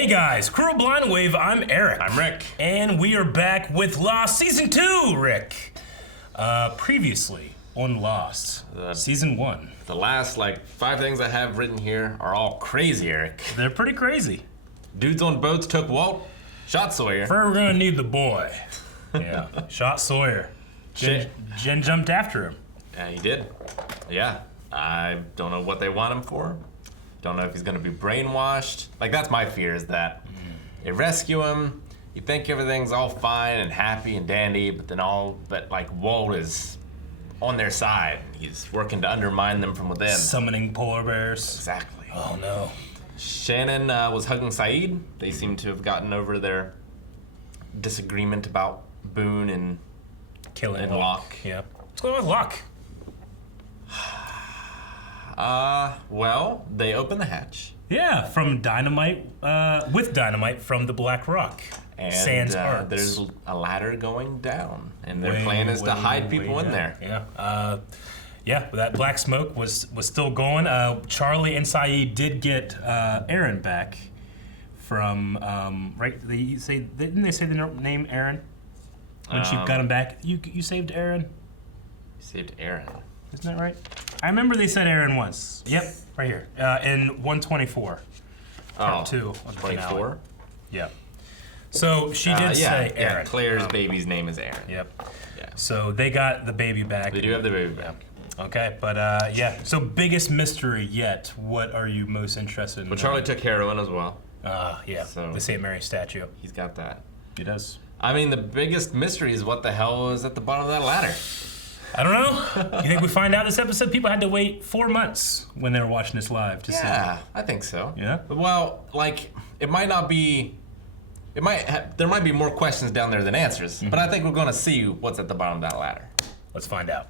Hey guys, Crew of Blind Wave, I'm Eric. I'm Rick. And we are back with Lost Season 2, Rick. Previously on Lost, Season 1. The last, 5 things I have written here are all crazy, Eric. They're pretty crazy. Dudes on boats took Walt, shot Sawyer. First, we're gonna need the boy. Yeah, shot Sawyer. Jen jumped after him. Yeah, he did. Yeah, I don't know what they want him for. Don't know if he's gonna be brainwashed. That's my fear, is that they rescue him, you think everything's all fine and happy and dandy, but then Walt is on their side. He's working to undermine them from within. Summoning polar bears. Exactly. Oh no. Shannon was hugging Saeed. They seem to have gotten over their disagreement about Boone and Killing Locke. Yeah. What's going on with Locke? Well, they open the hatch. Yeah, from dynamite, with dynamite from the Black Rock. And Sans Arts. there's a ladder going down, and their plan is to hide people in there. Yeah. Yeah, that black smoke was still going. Charlie and Saeed did get Aaron back from right. Didn't they say the name Aaron when she got him back? You saved Aaron. You saved Aaron. Isn't that right? I remember they said Aaron once. Yep, right here in 124. Part 2 of the 24. finale. Yeah. So she did say Aaron. Yeah, Claire's baby's name is Aaron. Yep. Yeah. So they got the baby back. They do have the baby back. Okay, but yeah. So biggest mystery yet. What are you most interested in? Well, Charlie took heroin as well. Yeah. So the St. Mary statue. He's got that. He does. I mean, the biggest mystery is what the hell is at the bottom of that ladder. I don't know. You think we find out this episode? People had to wait 4 months when they were watching this live to see. Yeah, I think so. Yeah? Well, it might not be. There might be more questions down there than answers, but I think we're gonna see what's at the bottom of that ladder. Let's find out.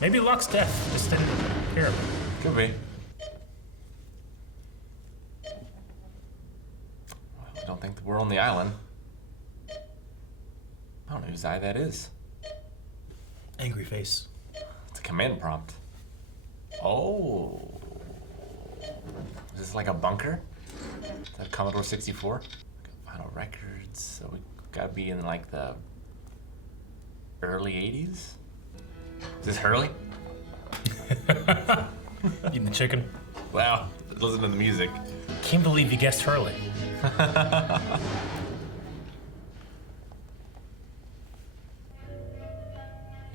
Maybe Locke's death just didn't hear him. Could be. I don't think we're on the island. I don't know whose eye that is. Angry face. It's a command prompt. Oh. Is this like a bunker? Is that Commodore 64? Final records. So we gotta be in the early 80s? Is this Hurley? Eating the chicken. Wow. Listen to the music. Can't believe you guessed Hurley.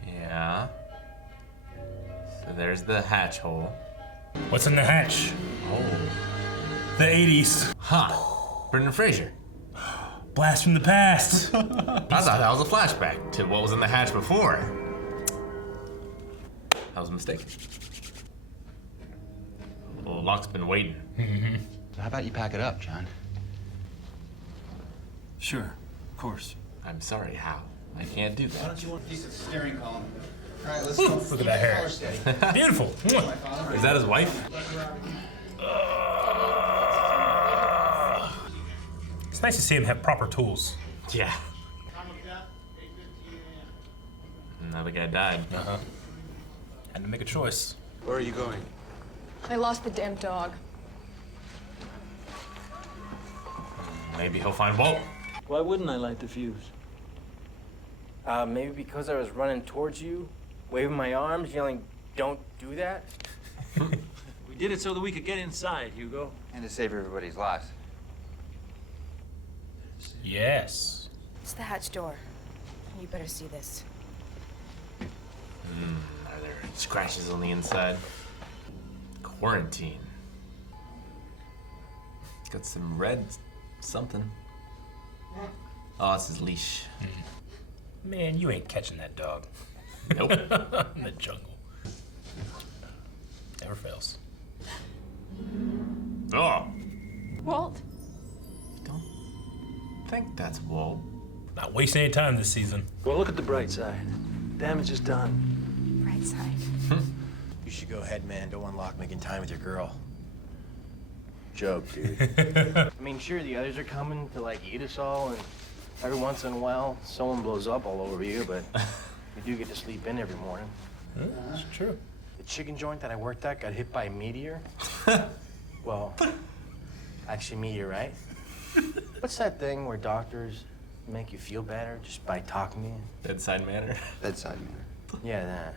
Yeah. So there's the hatch hole. What's in the hatch? Oh. The 80s. Huh. Brendan Fraser. Blast from the past. I thought that was a flashback to what was in the hatch before. I was mistaken. Well, Locke's been waiting. Mm-hmm. So how about you pack it up, John? Sure, of course. I'm sorry, Hal. I can't do Why that. don't you want a piece of the steering column? All right, let's Ooh, go. look at that hair. Color steady. Beautiful. Mwah. Is that his wife? It's nice to see him have proper tools. Yeah. Another guy died. Uh-huh. Had to make a choice. Where are you going? I lost the damn dog. Maybe he'll find Walt. Why wouldn't I light the fuse? Maybe because I was running towards you, waving my arms, yelling, "Don't do that." We did it so that we could get inside, Hugo. And to save everybody's lives. Yes. It's the hatch door. You better see this. Are there scratches on the inside? Quarantine. It's got some red something. Oh, it's his leash. Man, you ain't catching that dog. Nope. In the jungle. Never fails. Oh, Walt? don't think that's Walt. Not wasting any time this season. Well, look at the bright side. Damage is done. Right side. You should go ahead, man. Don't want Locke making time with your girl. Joke, dude. I mean, sure, the others are coming to eat us all, and every once in a while, someone blows up all over you, but you do get to sleep in every morning. That's true. The chicken joint that I worked at got hit by a meteor. Well, Actually, meteorite. What's that thing where doctors make you feel better just by talking to you? Bedside manner. Bedside manner. Yeah, that.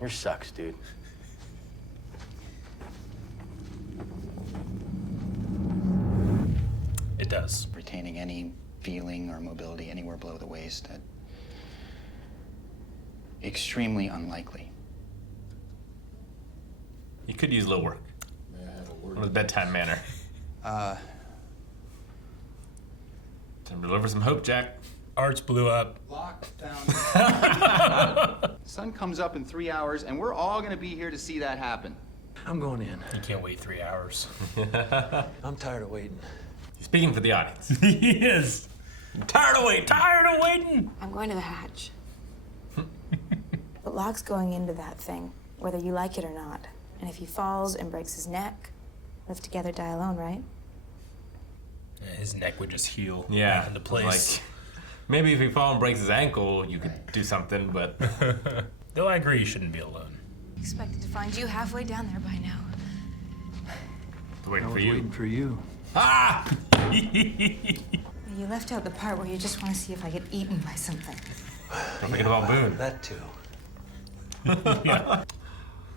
Yours sucks, dude. It does. Retaining any feeling or mobility anywhere below the waist. Extremely unlikely. You could use a little work. On his bedtime manner. Time to deliver some hope, Jack. Arts blew up. Lockdown. Sun comes up in 3 hours, and we're all gonna be here to see that happen. I'm going in. You can't wait 3 hours. I'm tired of waiting. He's speaking for the audience. He is. I'm tired of waiting. Tired of waiting. I'm going to the hatch. But Locke's going into that thing, whether you like it or not. And if he falls and breaks his neck, live together, die alone, right? Yeah, his neck would just heal Yeah. back into place. Like, maybe if he falls and breaks his ankle, you could do something, but Though I agree you shouldn't be alone. Expected to find you halfway down there by now. waiting I for was you. waiting for you. Ah! You left out the part where you just want to see if I get eaten by something. Don't forget about Boone. That too. I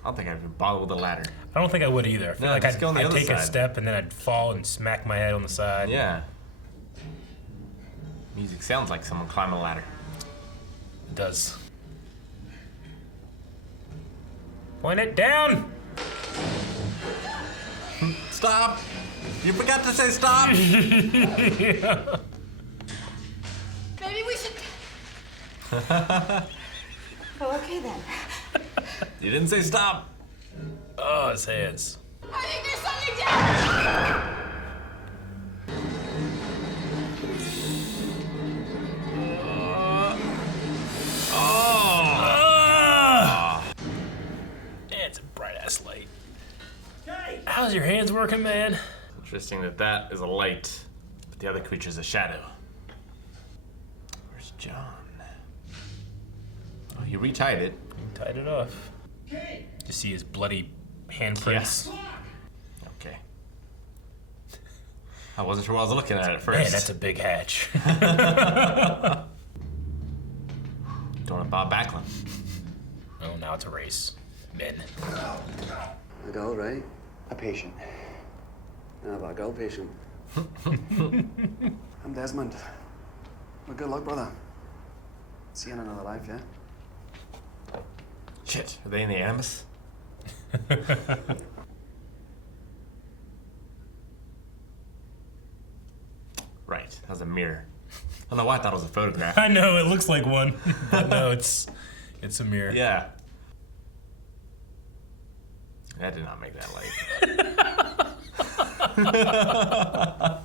don't think I'd even bother with the ladder. I don't think I would either. I feel No, like just I'd, go on the I'd other take a side. step and then I'd fall and smack my head on the side. Yeah. Music sounds like someone climbing a ladder. It does. Point it down! Stop! You forgot to say stop! Maybe we should. Well, okay then. You didn't say stop. Oh, his hands. I think there's something down. It's a bright ass light. How's your hands working, man? Interesting that that is a light, but the other creature's a shadow. Where's John? Oh, he retied it. Tied it off. You see his bloody handprints. Okay. I wasn't sure what I was looking at first. Man, that's a big hatch. Don't want Bob Backlund. Oh, now it's a race. Men. A girl, right? A patient. How about a girl patient? I'm Desmond. Well, good luck, brother. See you in another life, yeah? Shit, are they in the Animus? Right, that was a mirror. I don't know why I thought it was a photograph. I know, it looks like one. But no, it's a mirror. Yeah. That did not make that light. That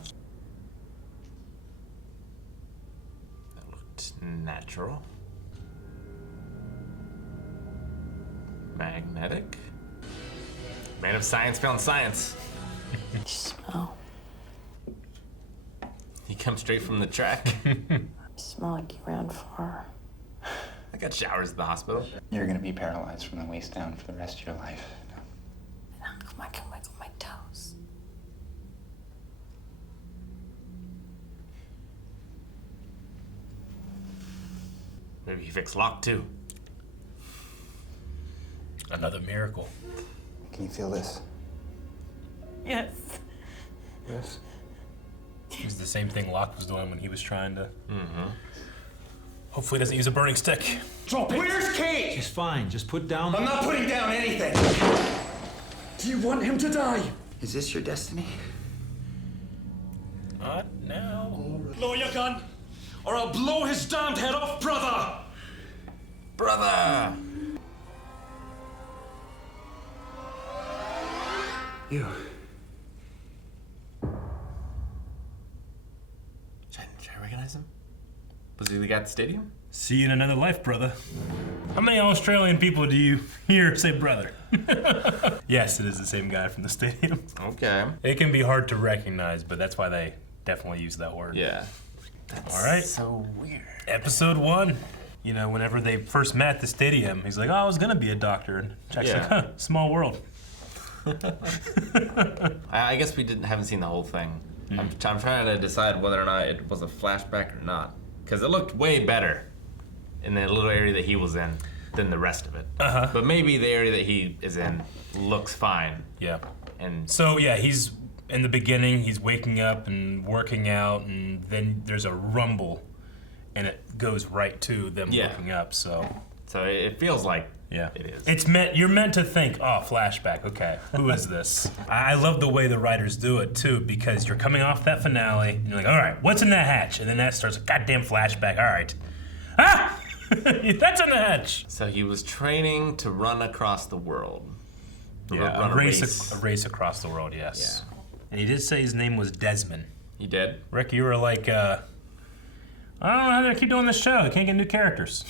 looked natural. Magnetic. Man of science found science. Smell. He comes straight from the track. Smell like you ran far. I got showers at the hospital. You're gonna be paralyzed from the waist down for the rest of your life. How come I can wiggle my toes? Maybe he fixed Locke too. Another miracle. Can you feel this? Yes. Yes. It's the same thing Locke was doing when he was trying to. Hopefully, he doesn't use a burning stick. Drop it. Where's Kate? She's fine. Just put down. I'm not putting down anything. Do you want him to die? Is this your destiny? Not now. Blow your gun, or I'll blow his damned head off, brother! Brother! You. Should I recognize him? Was he the guy at the stadium? See you in another life, brother. How many Australian people do you hear say brother? Yes, it is the same guy from the stadium. Okay. It can be hard to recognize, but that's why they definitely use that word. Yeah. All right. So weird. Episode 1. You know, whenever they first met at the stadium, he's like, oh, I was gonna be a doctor. And Jack's Yeah. like, huh, small world. I guess we haven't seen the whole thing. I'm trying to decide whether or not it was a flashback or not. Because it looked way better in the little area that he was in than the rest of it. But maybe the area that he is in looks fine. Yeah. And So yeah, he's in the beginning. He's waking up and working out, and then there's a rumble, and it goes right to them looking up. So it feels like yeah, it is. It's meant. You're meant to think, oh, flashback. Okay, who is this? I love the way the writers do it too, because you're coming off that finale, and you're like, all right, what's in that hatch? And then that starts a goddamn flashback. All right, that's in the hatch. So he was training to run across the world. Yeah, Run a race across the world. Yes. Yeah. And he did say his name was Desmond. He did? Rick, you were like, I don't know how they keep doing this show. They can't get new characters.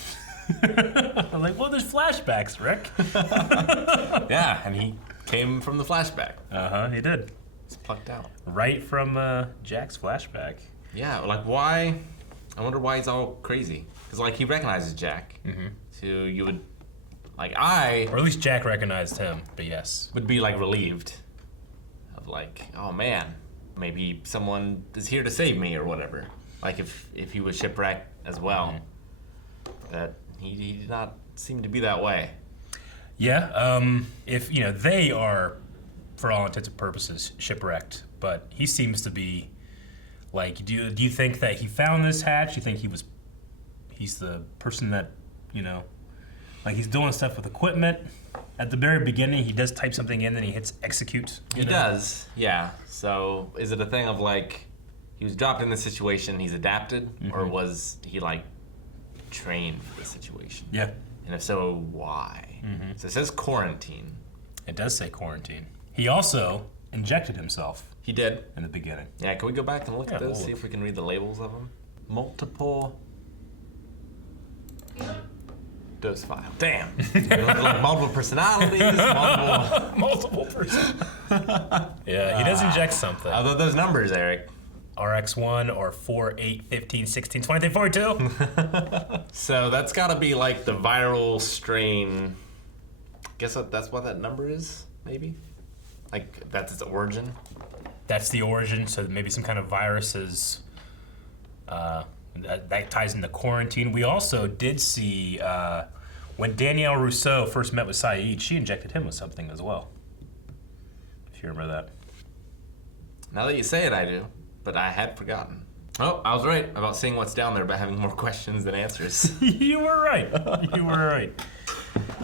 I'm like, well, there's flashbacks, Rick. Yeah, and he came from the flashback. He did. It's plucked out. Right from Jack's flashback. Yeah, like why? I wonder why he's all crazy. Because like he recognizes Jack. So you would, like or at least Jack recognized him, but yes. would be like relieved of like, oh man, maybe someone is here to save me or whatever. Like if he was shipwrecked as well. That he did not seem to be that way. Yeah, if, they are, for all intents and purposes, shipwrecked, but he seems to be, like, do you think that he found this hatch? Do you think he's the person that, like he's doing stuff with equipment? At the very beginning, he does type something in, then he hits execute. He does, yeah. So is it a thing of like, he was dropped in this situation, he's adapted, or was he like, trained for the situation? Yeah. And if so, why? So it says quarantine. It does say quarantine. He also injected himself. He did. In the beginning. Yeah, can we go back and look at those, we'll see if we can read the labels of them? Multiple dose file. Damn. Like multiple personalities, multiple person. Yeah, he does inject something. How about those numbers, Eric? RX1 or 4, 8, 15, 16, 23, 42. So that's got to be like the viral strain. Guess that's what that number is, maybe? Like that's its origin? That's the origin, so maybe some kind of viruses. That ties into quarantine. We also did see when Danielle Rousseau first met with Saeed, she injected him with something as well. If you remember that. Now that you say it, I do. But I had forgotten. Oh, I was right about seeing what's down there, but having more questions than answers. You were right. You were right.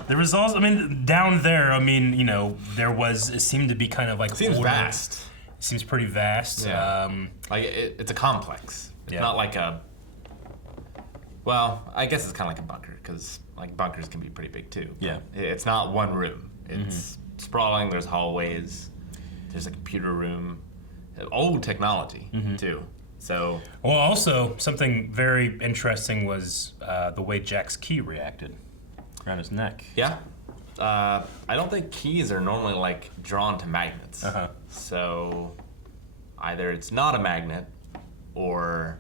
The results, down there, there was, it seemed to be kind of like Seems older. vast. It seems pretty vast. Yeah. Like it's a complex. It's not like a, well, I guess it's kind of like a bunker, because like bunkers can be pretty big too. Yeah. It's not one room. It's sprawling, there's hallways, there's a computer room. Old technology, too. So. Well, also, something very interesting was the way Jack's key reacted around his neck. Yeah. I don't think keys are normally, like, drawn to magnets. So, either it's not a magnet, or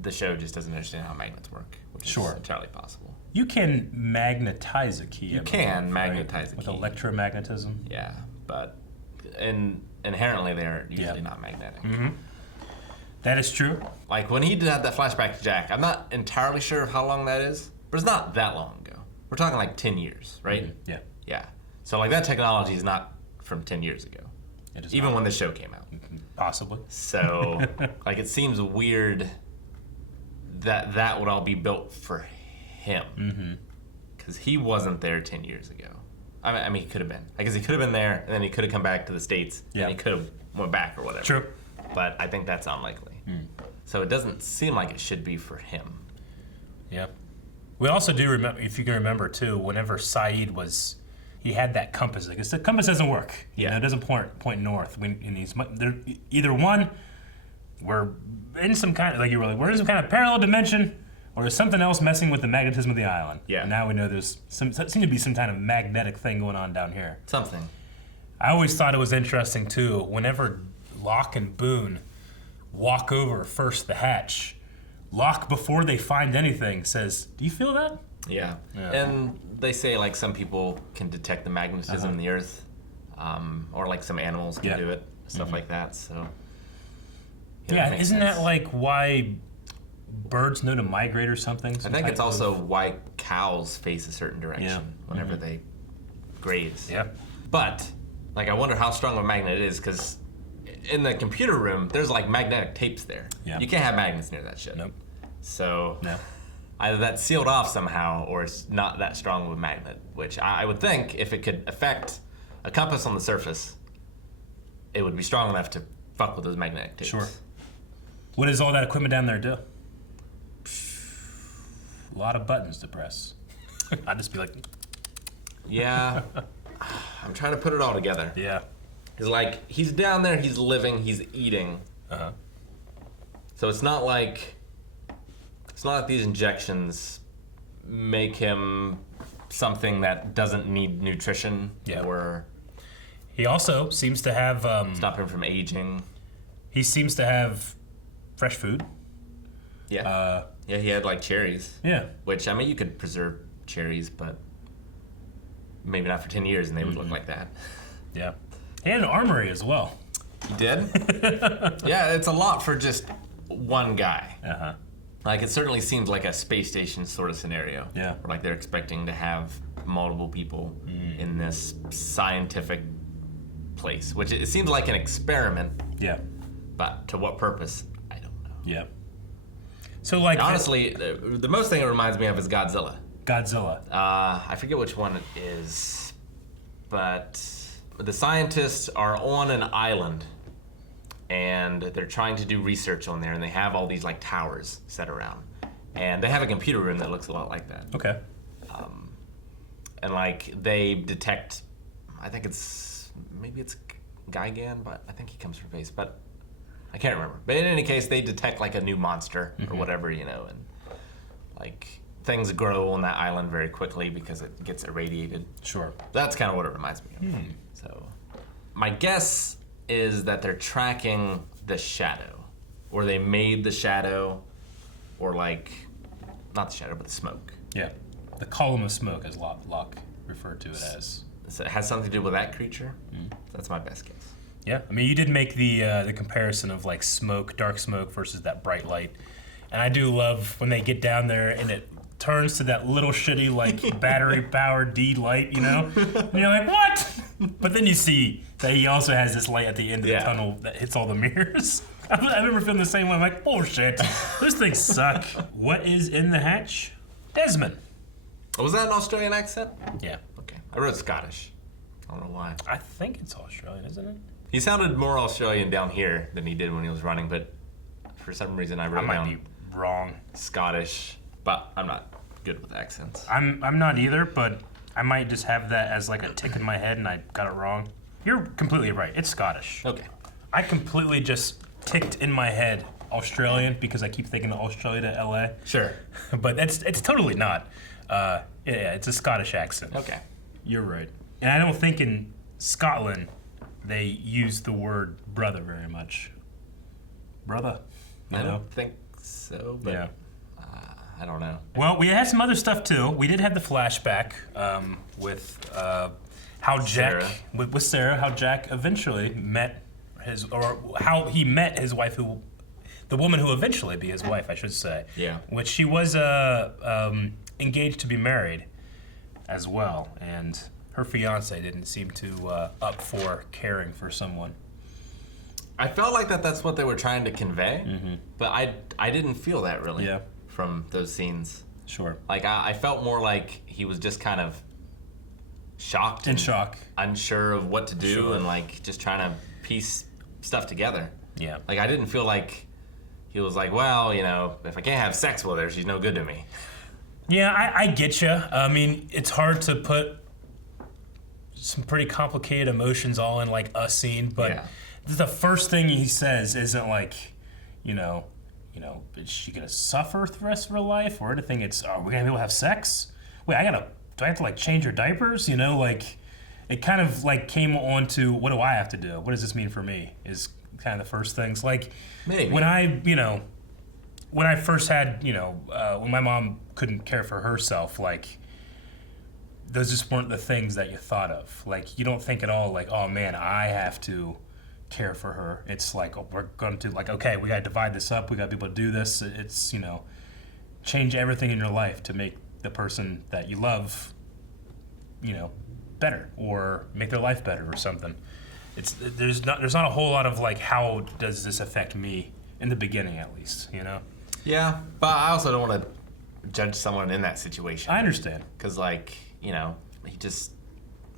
the show just doesn't understand how magnets work, which is entirely possible. You can magnetize a key. You can magnetize a with key. With electromagnetism. Yeah, but inherently they're usually not magnetic. That is true. Like when he did have that flashback to Jack, I'm not entirely sure of how long that is, but it's not that long ago. We're talking like 10 years, right? Yeah. Yeah. So like that technology is not from 10 years ago. It is even not. when the show came out. Possibly. So like it seems weird that that would all be built for him. Because he wasn't there 10 years ago. I mean, he could have been. I guess he could have been there, and then he could have come back to the States, and he could have went back or whatever. True. But I think that's unlikely. So it doesn't seem like it should be for him. Yeah. We also do remember, if you can remember too, whenever Saeed was, he had that compass. Like the compass doesn't work. Yeah. It doesn't point north. Either one, we're in some kind of, like you were like, we're in some kind of parallel dimension, or there's something else messing with the magnetism of the island. Yeah. And now we know there's seems to be some kind of magnetic thing going on down here. Something. I always thought it was interesting too, whenever Locke and Boone walk over first the hatch, Locke, before they find anything, says, do you feel that? Yeah. And they say like some people can detect the magnetism in the earth, or like some animals can do it, stuff like that. So yeah, isn't that like why birds know to migrate or something? I think it's also why cows face a certain direction whenever they graze. Yeah. But like, I wonder how strong of a magnet it is, because in the computer room, there's like magnetic tapes there. Yeah. You can't have magnets near that shit. Nope. So No. either that's sealed off somehow, or it's not that strong of a magnet, which I would think if it could affect a compass on the surface, it would be strong enough to fuck with those magnetic tapes. Sure. What does all that equipment down there do? A lot of buttons to press. I'd just be like, Yeah. I'm trying to put it all together. yeah. It's like, he's down there, he's living, he's eating. Uh-huh. So it's not like these injections make him something that doesn't need nutrition or He also seems to have, stop him from aging. he seems to have fresh food. Yeah. Yeah, he had like cherries. Yeah. Which, I mean, you could preserve cherries, but maybe not for 10 years and they would look like that. Yeah. He had an armory as well. He did? Yeah, it's a lot for just one guy. Uh-huh. Like, it certainly seems like a space station sort of scenario. Yeah. Where, like, they're expecting to have multiple people in this scientific place, which it seems like an experiment, Yeah. but to what purpose, I don't know. Yeah. So, like... And honestly, the most thing it reminds me of is Godzilla. Godzilla. I forget which one it is, but the scientists are on an island and they're trying to do research on there, and they have all these like towers set around, and they have a computer room that looks a lot like that. Okay. And like they detect, I think maybe it's Gigan, but I think he comes from space, but I can't remember. But in any case, they detect like a new monster or whatever, you know, and like things grow on that island very quickly because it gets irradiated. Sure. That's kind of what it reminds me of. So my guess is that they're tracking the shadow, or they made the shadow, or like, not the shadow, but the smoke. Yeah. The column of smoke, as Locke referred to it as. So it has something to do with that creature? That's my best guess. Yeah. I mean, you did make the comparison of like smoke, dark smoke versus that bright light. And I do love when they get down there and it turns to that little shitty like battery-powered D light, you know? And you're like, what? But then you see that he also has this light at the end of the tunnel that hits all the mirrors. I remember feeling the same way. I'm like, bullshit. Those things suck. What is in the hatch? Desmond. Oh, was that an Australian accent? Yeah. Okay. I wrote Scottish. I don't know why. I think it's Australian, isn't it? He sounded more Australian down here than he did when he was running, but for some reason I wrote I might down be wrong. Scottish, but I'm not good with accents. I'm not either, but I might just have that as like a tick in my head and I got it wrong. You're completely right. It's Scottish. Okay. I completely just ticked in my head Australian because I keep thinking of Australia to LA. Sure. But it's totally not. Yeah, it's a Scottish accent. Okay. You're right. And I don't think in Scotland they use the word brother very much. Brother. You I know? don't think so, but Yeah. I don't know. Well, we had some other stuff too. We did have the flashback with how Jack, Sarah. with Sarah, how Jack eventually met or how he met his wife, the woman who eventually be his wife, I should say. Yeah. Which she was engaged to be married as well, and her fiance didn't seem to up for caring for someone. I felt like that's what they were trying to convey, but I didn't feel that really from those scenes. Sure. Like, I felt more like he was just kind of shocked In shock. unsure of what to do, Sure. and like just trying to piece stuff together. Yeah. Like, I didn't feel like he was like, well, you know, if I can't have sex with her, she's no good to me. Yeah, I get you. I mean, it's hard to put some pretty complicated emotions all in like a scene, but Yeah. the first thing he says isn't like, you know, is she gonna suffer the rest of her life or anything? It's, are we gonna be able to have sex? Wait, do I have to like change her diapers? You know, like it kind of like came on to what do I have to do? What does this mean for me? Is kind of the first things. Like Maybe. when I first had, when my mom couldn't care for herself, like those just weren't the things that you thought of. Like, you don't think at all like, oh man, I have to care for her. It's like, oh, we're going to, like, okay, we got to divide this up. We got to be able to do this. It's, change everything in your life to make the person that you love, better, or make their life better or something. There's not a whole lot of like, how does this affect me in the beginning, at least, Yeah, but I also don't want to judge someone in that situation. I understand. Because, like, he just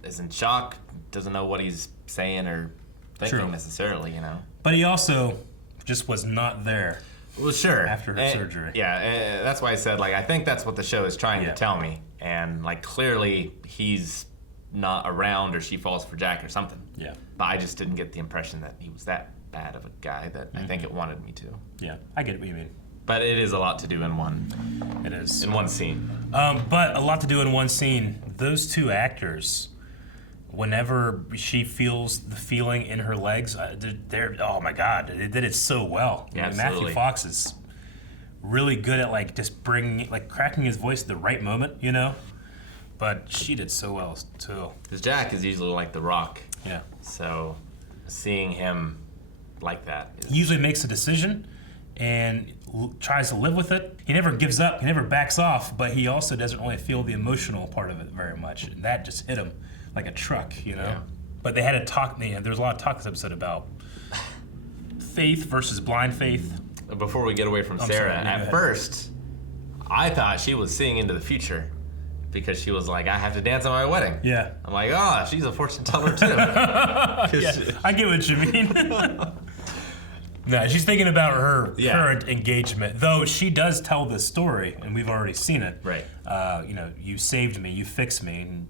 is in shock, doesn't know what he's saying or thinking necessarily, But he also just was not there. Well, sure. After her surgery. Yeah, that's why I said, like, I think that's what the show is trying to tell me. And, like, clearly he's not around, or she falls for Jack or something. Yeah. But I just didn't get the impression that he was that bad of a guy that I think it wanted me to. Yeah, I get what you mean. But it is a lot to do in one. It is. In one scene. But a lot to do in one scene. Those two actors, whenever she feels the feeling in her legs, they're oh my God, they did it so well. Yeah, Matthew Fox is really good at like just cracking his voice at the right moment, But she did so well too. Because Jack is usually like The Rock. Yeah. So seeing him like that. He usually makes a decision and tries to live with it. He never gives up. He never backs off. But he also doesn't really feel the emotional part of it very much. And that just hit him like a truck, Yeah. But they had a talk. There was a lot of talk this episode about faith versus blind faith. Before we get away from Sarah, at first, I thought she was seeing into the future. Because she was like, I have to dance at my wedding. Yeah. I'm like, oh, she's a fortune teller too. Yeah, I get what you mean. No, she's thinking about her current engagement. Though she does tell this story, and we've already seen it. Right. You saved me, you fixed me, and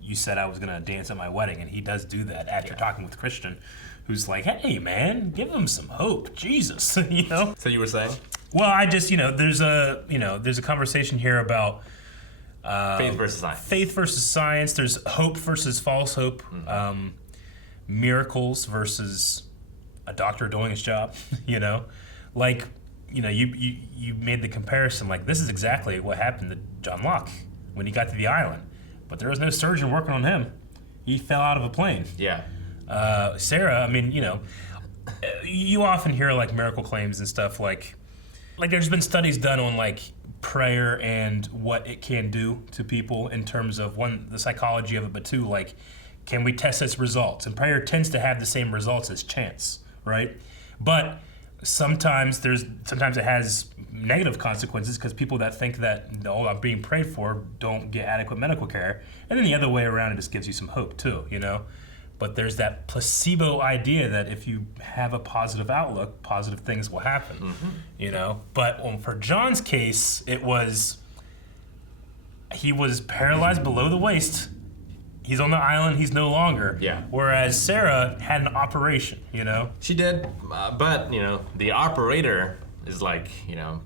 you said I was going to dance at my wedding. And he does do that after talking with Christian, who's like, hey, man, give him some hope. Jesus, So you were saying? Well, I just, there's a conversation here about faith versus science. Faith versus science. There's hope versus false hope. Mm-hmm. Miracles versus a doctor doing his job. Like, you made the comparison. Like, this is exactly what happened to John Locke when he got to the island. But there was no surgeon working on him. He fell out of a plane. Yeah. Sarah, I mean, you often hear like miracle claims and stuff. Like there's been studies done on like prayer and what it can do to people in terms of, one, the psychology of it, but two, like, can we test its results? And prayer tends to have the same results as chance, right? But sometimes it has negative consequences because people that think that, no, I'm being prayed for, don't get adequate medical care. And then the other way around, it just gives you some hope too, But there's that placebo idea that if you have a positive outlook, positive things will happen, But for John's case, he was paralyzed below the waist. He's on the island, he's no longer. Yeah. Whereas Sarah had an operation, She did, but, the operator is like,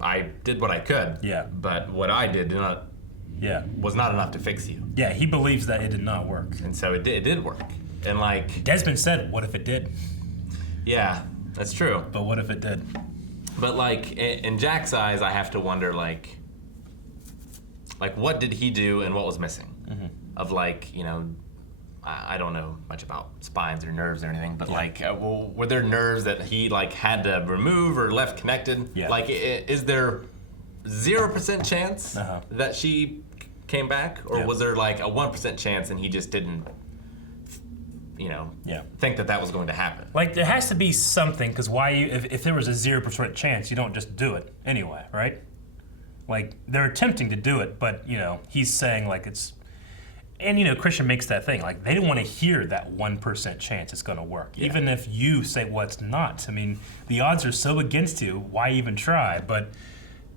I did what I could. Yeah. But what I did was not enough to fix you. Yeah, he believes that it did not work. And so it did work. And like... Desmond said, what if it did? Yeah, that's true. But what if it did? But like, in Jack's eyes, I have to wonder, like what did he do and what was missing? Mm-hmm. Of like, I don't know much about spines or nerves or anything, but were there nerves that he like had to remove or left connected? Yeah. Like, is there 0% chance that she came back? Or was there like a 1% chance and he just didn't think that was going to happen? Like, there has to be something, because if there was a 0% chance, you don't just do it anyway, right? Like, they're attempting to do it, but, he's saying, like, it's... And, Christian makes that thing. Like, they don't want to hear that 1% chance it's going to work. Yeah. Even if you say, well, it's not. I mean, the odds are so against you, why even try? But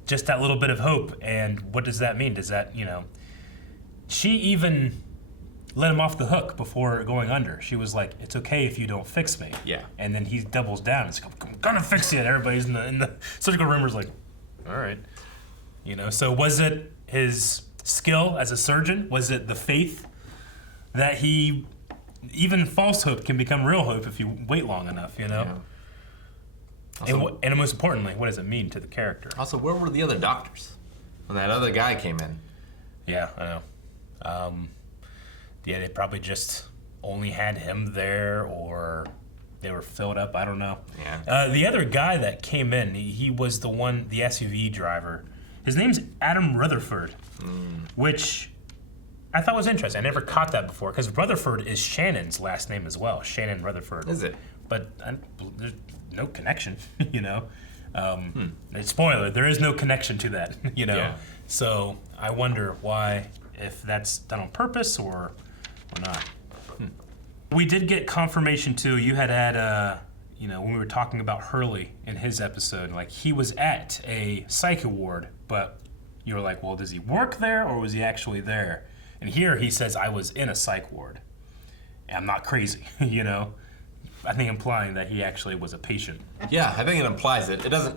just that little bit of hope, and what does that mean? Does that, She even let him off the hook before going under. She was like, it's okay if you don't fix me. Yeah. And then he doubles down. It's like, I'm gonna fix you. And everybody's in the surgical room is like, all right. So was it his skill as a surgeon? Was it the faith that even false hope can become real hope if you wait long enough, Yeah. Also, and most importantly, what does it mean to the character? Also, where were the other doctors when that other guy came in? Yeah, I know. Yeah, they probably just only had him there, or they were filled up. I don't know. Yeah. The other guy that came in, he was the SUV driver. His name's Adam Rutherford, which I thought was interesting. I never caught that before, because Rutherford is Shannon's last name as well. Shannon Rutherford. Is it? But there's no connection, you know? Spoiler, there is no connection to that, you know? Yeah. So I wonder why, if that's done on purpose or not. We did get confirmation too. You had when we were talking about Hurley in his episode, like he was at a psych ward, but you were like, well, does he work there or was he actually there? And here he says, I was in a psych ward. And I'm not crazy, you know? I think implying that he actually was a patient. Yeah, I think it implies it. It doesn't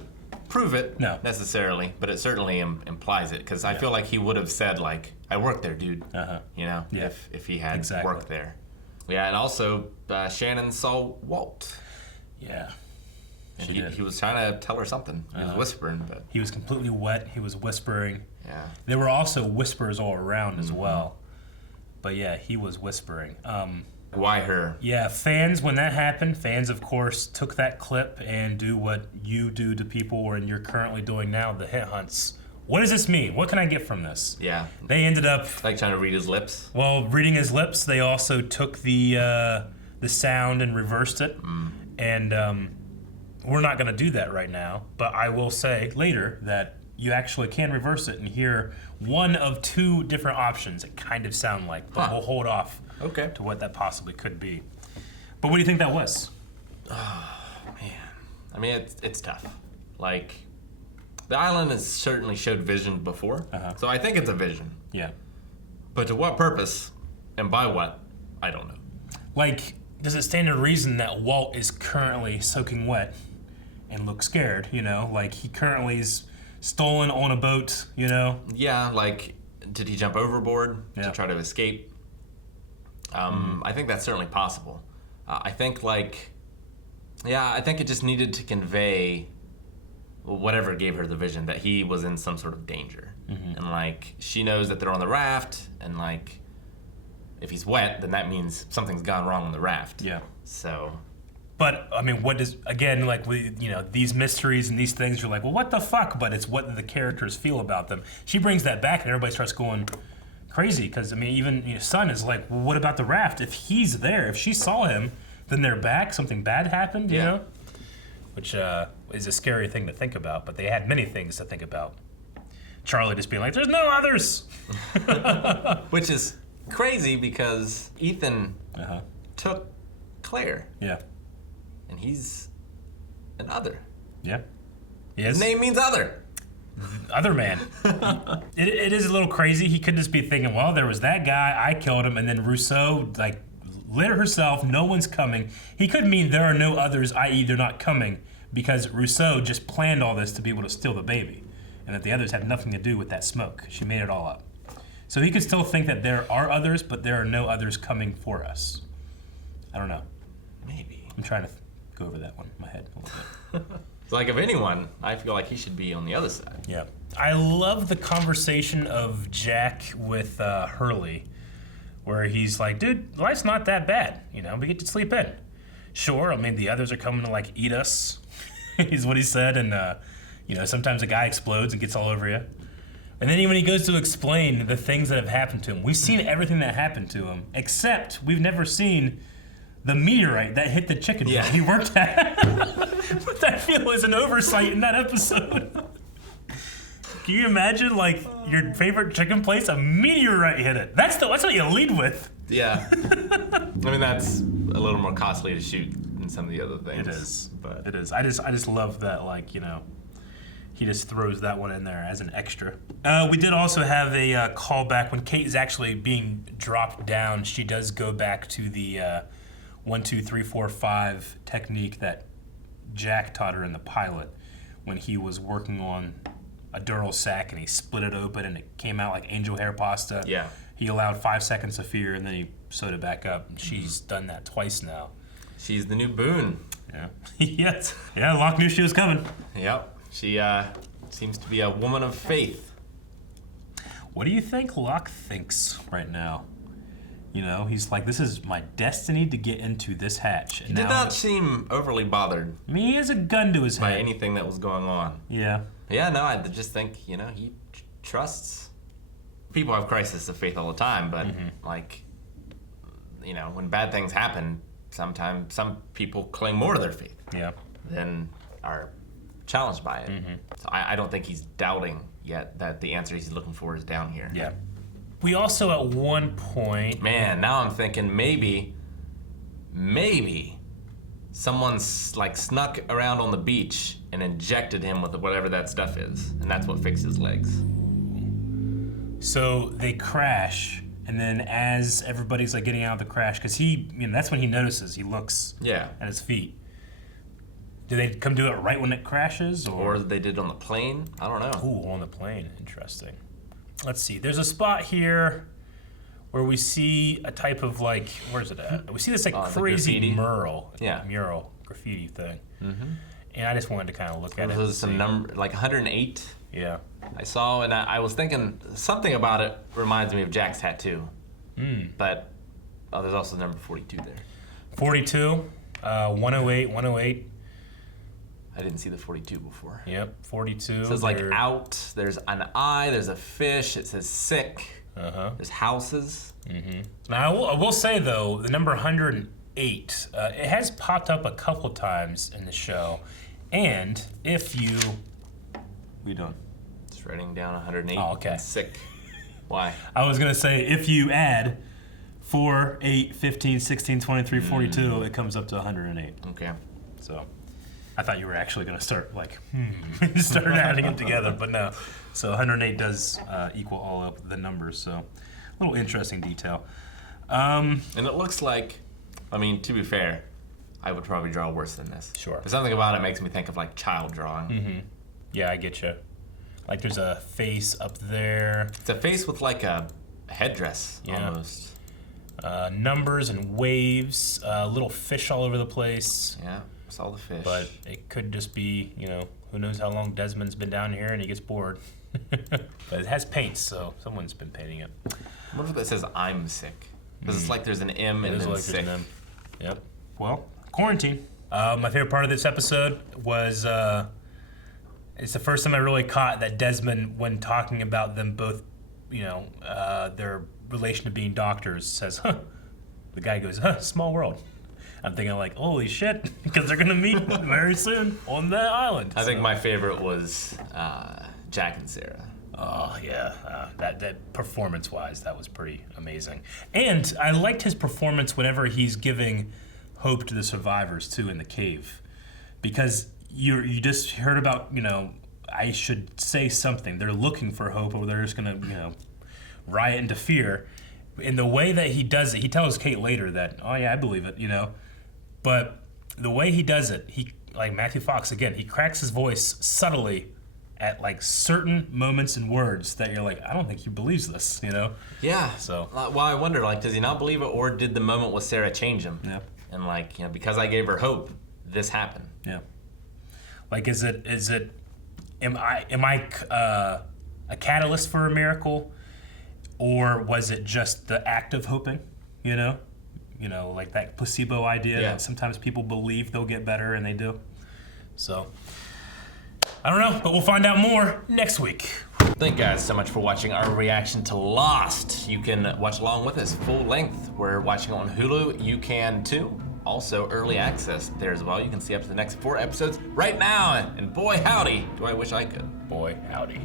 prove it necessarily, but it certainly implies it, because I feel like he would have said, like, I work there, dude. You know, Yeah. if he had Exactly. worked there. Yeah, and also Shannon saw Walt. Yeah. And She did. he was trying to tell her something. He was whispering, but He was completely wet. He was whispering. yeah. There were also whispers all around as well. But yeah, he was whispering. Why her? Yeah, fans, when that happened, fans, of course, took that clip and do what you do to people and you're currently doing now, the hit hunts. What does this mean? What can I get from this? Yeah. They ended up, Like trying to read his lips. well, reading his lips. They also took the sound and reversed it. And we're not going to do that right now. But I will say later that you actually can reverse it and hear one of two different options it kind of sound like. But we'll hold off to what that possibly could be. But what do you think that was? I mean, it's tough. Like, the island has certainly showed vision before, so I think it's a vision. Yeah. But to what purpose and by what, I don't know. Like, does it stand to reason that Walt is currently soaking wet and looks scared, you know? Like, he currently is stolen on a boat, you know? Yeah, like, did he jump overboard Yeah. to try to escape? I think that's certainly possible. I think it just needed to convey whatever gave her the vision, that he was in some sort of danger. And, like, she knows that they're on the raft, and, like, if he's wet, then that means something's gone wrong on the raft. Yeah. So, But, I mean, what does, again, like, these mysteries and these things, you're like, well, what the fuck? But it's what the characters feel about them. She brings that back, and everybody starts going crazy, because, I mean, even Son is like, well, what about the raft? If he's there, if she saw him, then they're back, something bad happened, you know? Which is a scary thing to think about, but they had many things to think about. Charlie just being like, there's no others! which is crazy, because Ethan took Claire, Yeah. and he's an other. Yeah. His name means other. Other man. It is a little crazy. He could just be thinking, well, there was that guy, I killed him, and then Rousseau, like, lit herself, no one's coming. He could mean there are no others, i.e. they're not coming, because Rousseau just planned all this to be able to steal the baby, and that the others have nothing to do with that smoke. She made it all up. So he could still think that there are others, but there are no others coming for us. I don't know. Maybe. I'm trying to go over that one in my head a little bit. So, like, if anyone, I feel like he should be on the other side. Yeah. I love the conversation of Jack with Hurley, where he's like, dude, life's not that bad. You know, we get to sleep in. Sure, I mean, the others are coming to, like, eat us, is what he said. And, sometimes a guy explodes and gets all over you. And then when he goes to explain the things that have happened to him, we've seen everything that happened to him, except we've never seen the meteorite that hit the chicken Yeah. he worked at. Which I feel is an oversight in that episode. Can you imagine, like, your favorite chicken place, a meteorite hit it? That's what you lead with. Yeah. I mean, that's a little more costly to shoot than some of the other things. It is. But It is. I just love that, like, he just throws that one in there as an extra. We did also have a callback when Kate is actually being dropped down. She does go back to the 1, 2, 3, 4, 5 technique that Jack taught her in the pilot when he was working on a dural sack and he split it open and it came out like angel hair pasta. Yeah. He allowed 5 seconds of fear and then he sewed it back up. And she's done that twice now. she's the new Boone. Yeah. Yes. Yeah, Locke knew she was coming. Yep. She seems to be a woman of faith. What do you think Locke thinks right now? You know, he's like, this is my destiny to get into this hatch. And He did now not seem overly bothered I mean, he has a gun to his by head. anything that was going on. Yeah. Yeah, no, I just think, he trusts. People have crisis of faith all the time, but like, when bad things happen, sometimes some people cling more to their faith than are challenged by it. So I don't think he's doubting yet that the answer he's looking for is down here. Yeah. We also at one point... Man, now I'm thinking maybe someone's like snuck around on the beach and injected him with whatever that stuff is, and that's what fixed his legs. So they crash, and then as everybody's like getting out of the crash, because that's when he notices, he looks at his feet. Do they come do it right when it crashes? Or they did on the plane? I don't know. Ooh, on the plane, interesting. Let's see, there's a spot here where we see a type of like, where's it at? We see this like crazy mural graffiti thing. And I just wanted to kind of look at it. There's some number, like 108. Yeah. I saw, and I was thinking something about it reminds me of Jack's tattoo. But there's also the number 42 there. 42, 108, 108. I didn't see the 42 before. Yep, 42. It says like out, there's an eye, there's a fish, it says sick, there's houses. Now I will say though, the number 108, it has popped up a couple times in the show. And if you... We done? Just writing down 108. Oh, okay. Sick. Why? I was gonna say, if you add 4, 8, 15, 16, 23, 42, it comes up to 108. Okay. So, I thought you were actually gonna start like, start adding it together, but no. So 108 does equal all up the numbers, so a little interesting detail. And it looks like, I mean, to be fair, I would probably draw worse than this. Sure. But something about it makes me think of like child drawing. Yeah, I get you. Like there's a face up there. It's a face with like a headdress almost. Numbers and waves, little fish all over the place. Yeah, saw the fish. But it could just be, who knows how long Desmond's been down here and he gets bored. But it has paint, so someone's been painting it. I wonder if that says I'm sick. Because it's like there's an M and then like sick. Yep. Well, quarantine. My favorite part of this episode was it's the first time I really caught that Desmond, when talking about them both, their relation to being doctors, says, huh. The guy goes, huh, small world. I'm thinking like, holy shit, because they're gonna meet very soon on that island. I think my favorite was Jack and Sarah. Oh yeah, that performance-wise, that was pretty amazing. And I liked his performance whenever he's giving hope to the survivors too in the cave, because you just heard about, I should say something. They're looking for hope, or they're just gonna, riot into fear. In the way that he does it, he tells Kate later that, oh yeah, I believe it, But the way he does it, like Matthew Fox again, he cracks his voice subtly at like certain moments and words that you're like, I don't think he believes this, Yeah. So. Well, I wonder, like, does he not believe it, or did the moment with Sarah change him? Yeah. And like, because I gave her hope, this happened. Yeah. Like, am I a catalyst for a miracle, or was it just the act of hoping? Like that placebo idea that sometimes people believe they'll get better and they do. So, I don't know, but we'll find out more next week. Thank you guys so much for watching our reaction to Lost. You can watch along with us full length. We're watching on Hulu. You can too. Also, early access there as well. You can see up to the next 4 episodes right now. And boy, howdy, do I wish I could. Boy, howdy.